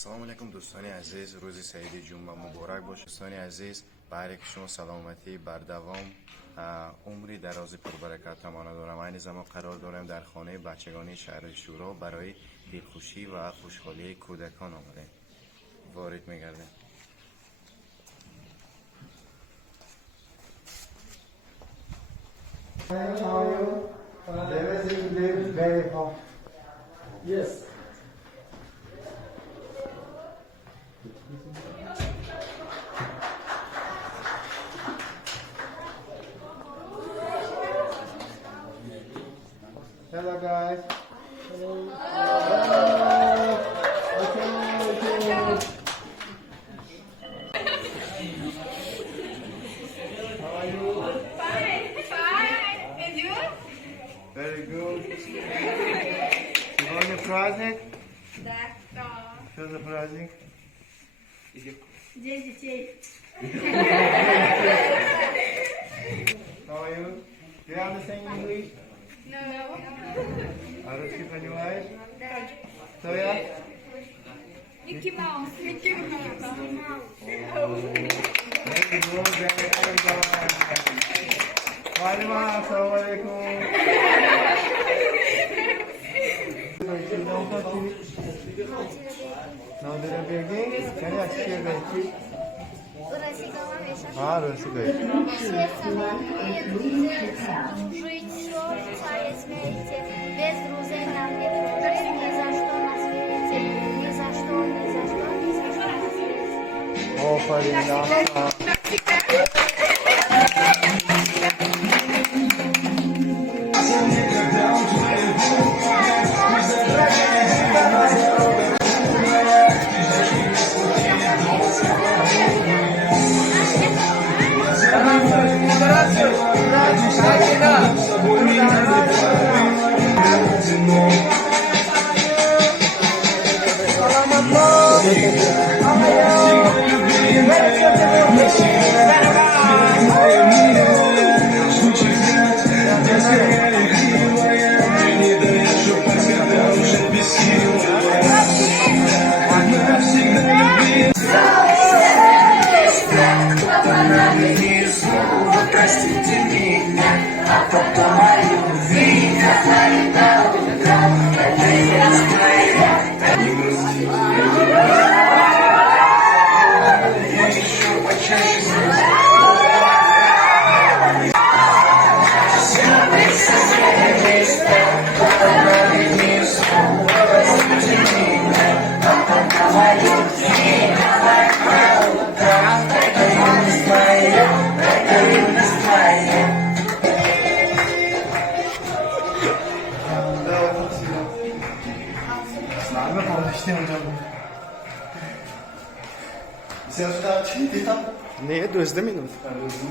السلام علیکم دوستان عزیز، روز سعید جمعه مبارک باشه. دوستان عزیز، برای که شما سلامتی بردوام عمری دراز پربرکت تمانا دارم. این زمان قرار دارم در خانه بچگانی شهر شوراب برای دلخوشی و خوشحالی کودکان آمدیم. وارد می‌گردیم. Yes. Hello guys. Hello. Okay. How are you? Fine. And you? Very good. Сегодня праздник? Да. Что за праздник? День детей. How are you? Do you understand English? No. А русский понимаешь? Да. Кто я? Микки Маус. Микки Маус. Very good, very good. Фатима, assalamu alaikum. Não deu ninguém? Quem é que chega aqui? А, Россия. Все самые друзья жить все в царе смерти. Без друзей нам не прожить. Ни за что на свете. Ни за что, ни за что, ни за что на свете. О, Фарина. Простите меня, а потом мою любви, как на утро, это ясно моя, не грусти. Я еще почаще Сядь со своего места, потом не снова, простите меня, а потом мою любви, как на утро, это юность моя, это юность моя. Name konuştum hocam. Sen şu an çiğ tam. Neye? Özlemeyin mi? Ben özlemişim.